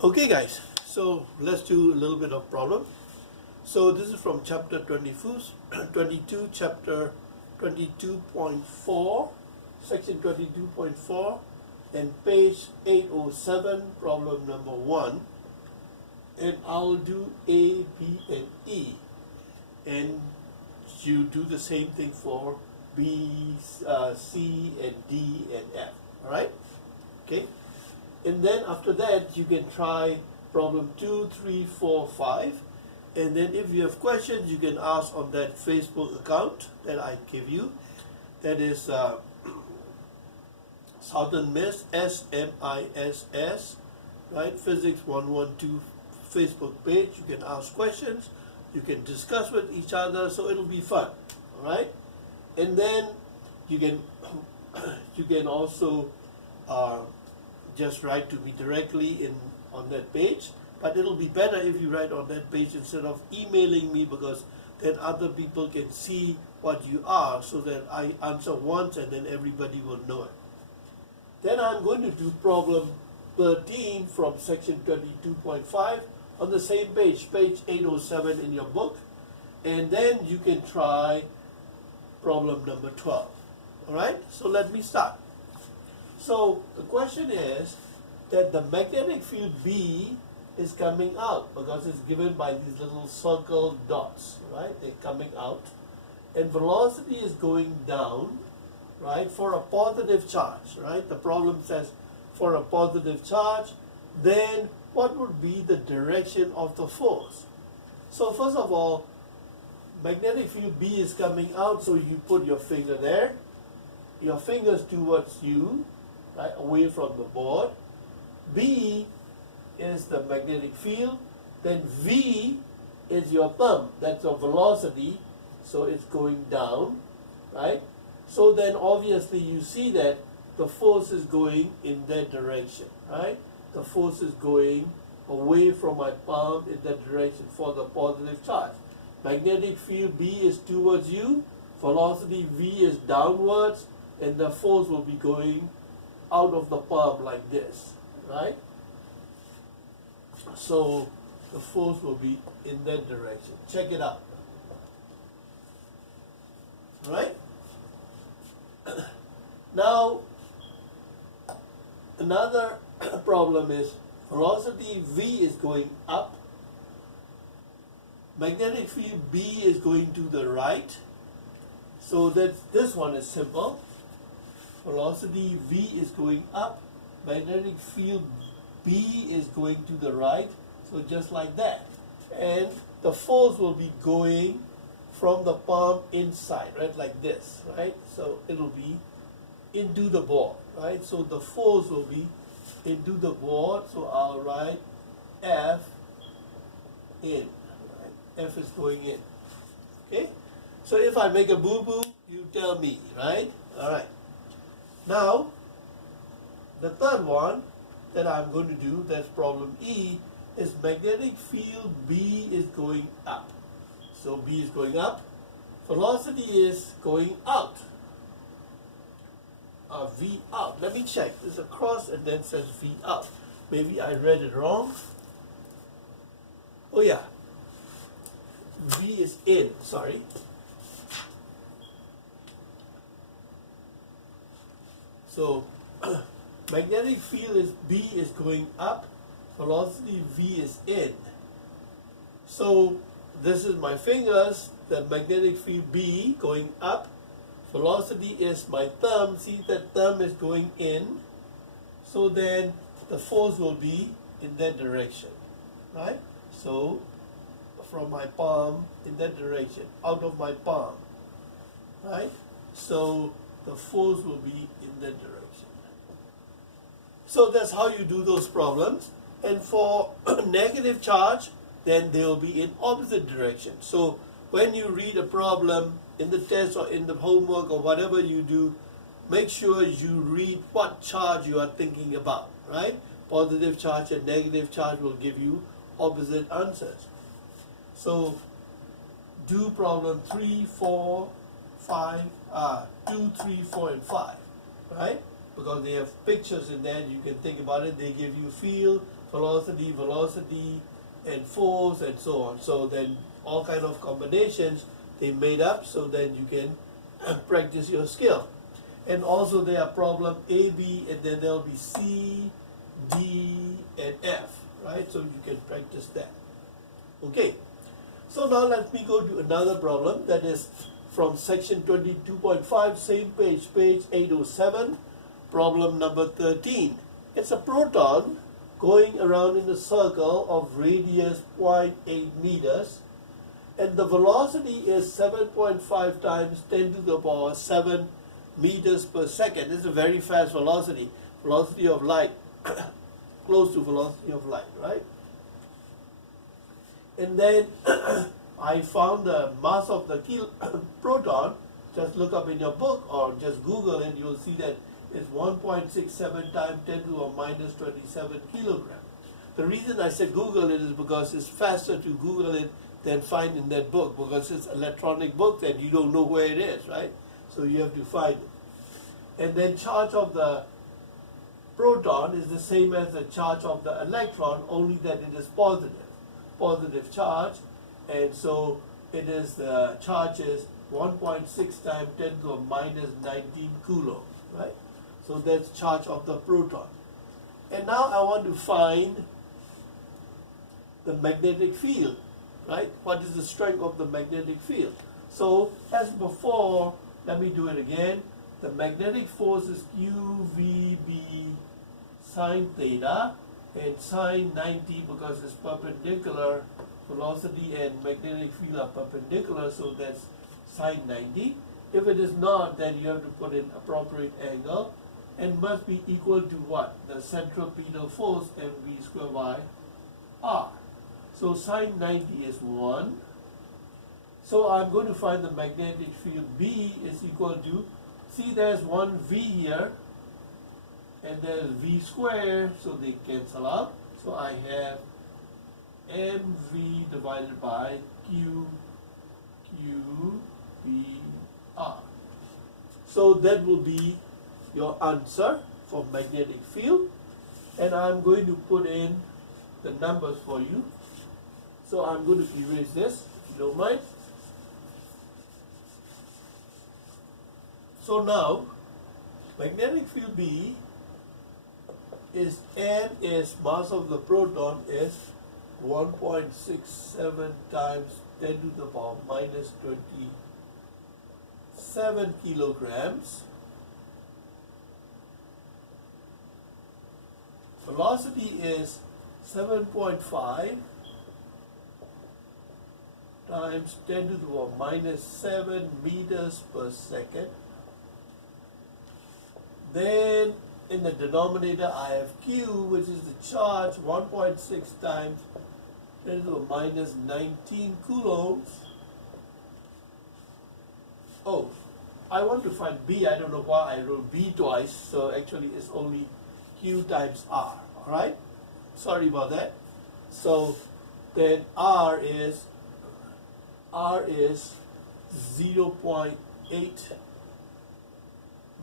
Okay guys, so let's do a little bit of problem. So this is from chapter 22, chapter 22.4, section 22.4 and page 807, problem number 1. And I'll do A, B and E. And you do the same thing for B, C and D and F, alright? Okay. And then after that, you can try problem 2, 3, 4, 5. And then if you have questions, you can ask on that Facebook account that I give you. That is Southern Miss, SMISS, right? Physics 112 Facebook page. You can ask questions. You can discuss with each other. So it'll be fun, all right? And then you can also just write to me directly on that page, but it'll be better if you write on that page instead of emailing me, because then other people can see what you are, so that I answer once and then everybody will know it. Then I'm going to do problem 13 from section 22.5 on the same page, page 807 in your book, and then you can try problem number 12. All right, so let me start. So the question is that the magnetic field B is coming out because it's given by these little circle dots, right? They're coming out. And velocity is going down, right, for a positive charge, right? The problem says for a positive charge, then what would be the direction of the force? So first of all, magnetic field B is coming out, so you put your finger there, your fingers towards you, right, away from the board. B is the magnetic field, then V is your thumb, that's your velocity, so it's going down, right? So then obviously you see that the force is going in that direction, right? The force is going away from my palm in that direction for the positive charge. Magnetic field B is towards you, velocity V is downwards, and the force will be going out of the palm like this, right? So the force will be in that direction. Check it out. Right? Now, another problem is velocity V is going up. Magnetic field B is going to the right. So this one is simple. Velocity V is going up. Magnetic field B is going to the right. So just like that. And the force will be going from the palm inside, right? Like this, right? So it'll be into the board, right? So the force will be into the board. So I'll write F in. Right? F is going in. Okay? So if I make a boo-boo, you tell me, right? All right. Now, the third one that I'm going to do, that's problem E, is magnetic field B is going up. So B is going up. Velocity is going out. V out. Let me check. There's a cross and then says V out. Maybe I read it wrong. Oh yeah. V is in. Sorry. So magnetic field is B is going up, velocity V is in. So this is my fingers, the magnetic field B going up, velocity is my thumb, see that thumb is going in, so then the force will be in that direction, right? So from my palm in that direction, out of my palm, right? So the force will be in that direction. So that's how you do those problems. And for negative charge, then they will be in opposite direction. So when you read a problem in the test or in the homework or whatever you do, make sure you read what charge you are thinking about, right? Positive charge and negative charge will give you opposite answers. So do problem 3, 4, 5, 2, 3, 4, and 5, right? Because they have pictures in there, you can think about it. They give you field, velocity, velocity, and force, and so on. So then all kind of combinations they made up so that you can practice your skill. And also there are problem A, B, and then there'll be C, D, and F, right? So you can practice that. Okay, so now let me go to another problem that is from section 22.5, same page, page 807, problem number 13. It's a proton going around in a circle of radius 0.8 meters, and the velocity is 7.5 times 10 to the power 7 meters per second. This is a very fast velocity, velocity of light, close to velocity of light, right? And then I found the mass of the proton. Just look up in your book or just Google it, you'll see that it's 1.67 times 10 to the minus 27 kilogram. The reason I said Google it is because it's faster to Google it than find in that book, because it's an electronic book and you don't know where it is, right? So you have to find it. And then charge of the proton is the same as the charge of the electron, only that it is positive charge, and so it is the charge is 1.6 times 10 to the minus 19 coulombs, right? So that's charge of the proton. And now I want to find the magnetic field, right? What is the strength of the magnetic field? So as before, let me do it again. The magnetic force is QVB sine theta, and sine 90 because it's perpendicular. Velocity and magnetic field are perpendicular, so that's sine 90. If it is not, then you have to put in appropriate angle, and must be equal to what? The centripetal force, mv squared by r. So sine 90 is 1. So I'm going to find the magnetic field B is equal to, see there's one V here, and there's V squared, so they cancel out. So I have mv divided by q b r. So that will be your answer for magnetic field, and I'm going to put in the numbers for you. So I'm going to erase this, if you don't mind. So now magnetic field B is N is mass of the proton is 1.67 times 10 to the power minus 27 kilograms. Velocity is 7.5 times 10 to the power minus 7 meters per second. Then in the denominator I have Q, which is the charge, 1.6 times 10 to the minus 19 coulombs. Oh, I want to find B. I don't know why I wrote B twice, so actually it's only Q times R, alright? Sorry about that. So then R is 0.8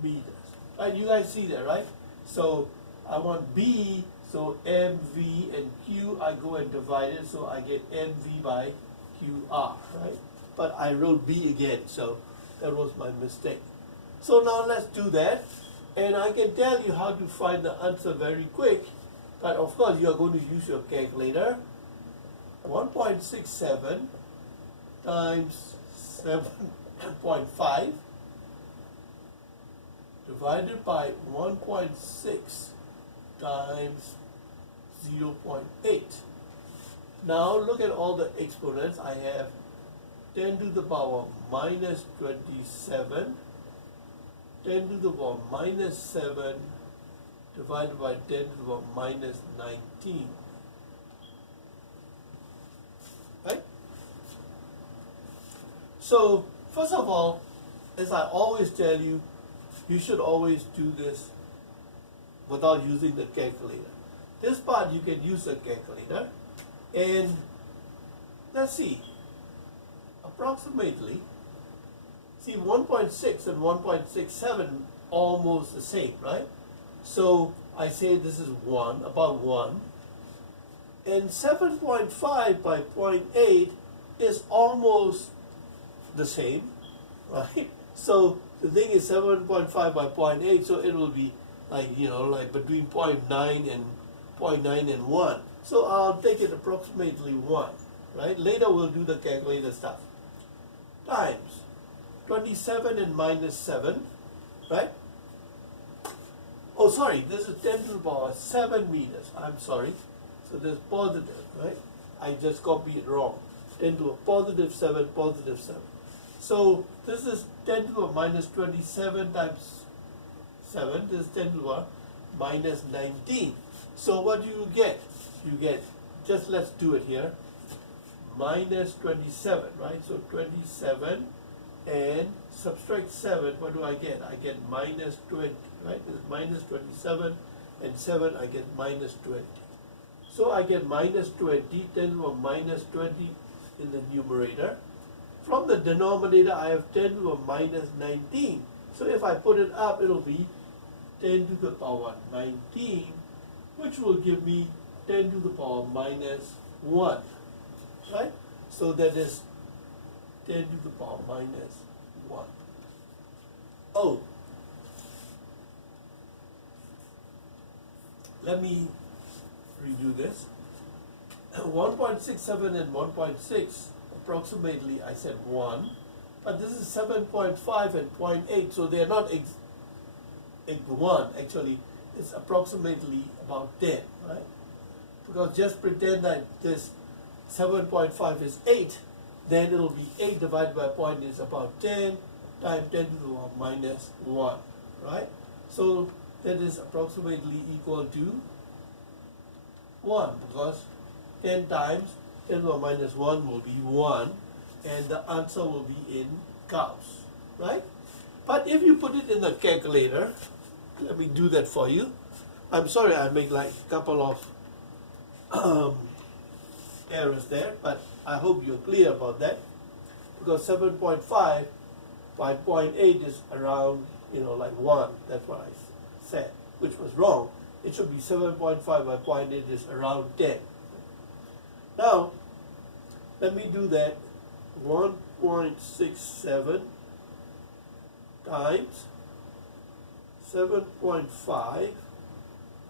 meters. Right, you guys see that, right? So I want B, so MV and Q, I go and divide it, so I get MV by QR, right? But I wrote B again, so that was my mistake. So now let's do that, and I can tell you how to find the answer very quick, but of course you are going to use your calculator. 1.67 times 7.5 divided by 1.6 times 0.8. Now look at all the exponents. I have 10 to the power minus 27, 10 to the power minus 7 divided by 10 to the power minus 19. Right? So first of all, as I always tell you, you should always do this without using the calculator. This part you can use a calculator, and let's see, approximately, see 1.6 and 1.67 almost the same, right? So I say this is 1, about 1, And 7.5 by 0.8 is almost the same, right? So the thing is 7.5 by 0.8, so it will be like, like between 0.9 and 1. So I'll take it approximately 1, right? Later we'll do the calculator stuff. Times 27 and minus 7, right? Oh, sorry, this is 10 to the power 7 meters. I'm sorry. So there's positive, right? I just copied it wrong. 10 to a positive 7, positive 7. So this is 10 to the minus 27 times 7. This is 10 to the minus 19. So what do you get? You get, just let's do it here, minus 27, right? So 27 and subtract 7, what do I get? I get minus 20, right? This is minus 27 and 7, I get minus 20. So I get minus 20, 10 to the minus 20 in the numerator. From the denominator, I have 10 to the minus 19. So if I put it up, it'll be 10 to the power 19, which will give me 10 to the power minus 1, right? So that is 10 to the power minus 1. Oh, let me redo this. 1.67 and 1.6, approximately I said 1, but this is 7.5 and 0.8, so they are not 1, actually it's approximately about 10, right? Because just pretend that this 7.5 is 8, then it'll be 8 divided by 0.8 is about 10 times 10 to the power minus 1, right? So that is approximately equal to 1, because 10 times 10 to the power minus 1 will be 1, and the answer will be in cows, right? But if you put it in the calculator, let me do that for you. I'm sorry I made like a couple of errors there, but I hope you're clear about that, because 7.5 by 0.8 is around, like 1. That's what I said, which was wrong. It should be 7.5 by 0.8 is around 10. Now, let me do that. 1.67 times 7.5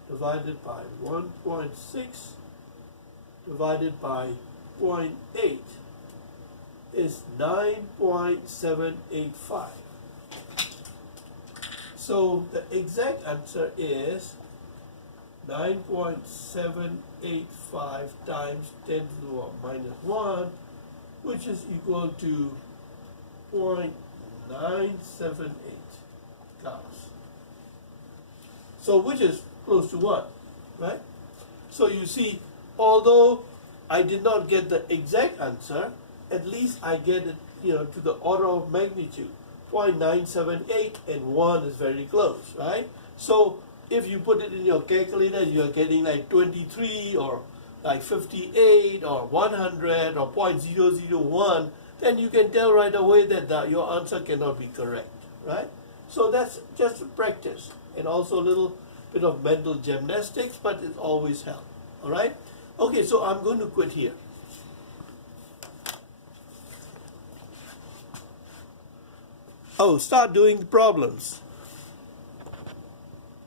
divided by 1.6 divided by 0.8 is 9.785. So the exact answer is 9.785 times 10 to the power minus 1, which is equal to 0.978 cows. So which is close to 1, right? So you see, although I did not get the exact answer, at least I get it, to the order of magnitude. 0.978 and 1 is very close, right? So if you put it in your calculator, you're getting like 23 or like 58 or 100 or 0.001, then you can tell right away that your answer cannot be correct, right? So that's just a practice, and also a little bit of mental gymnastics, but it always helps, all right? Okay, so I'm going to quit here. Oh, start doing the problems.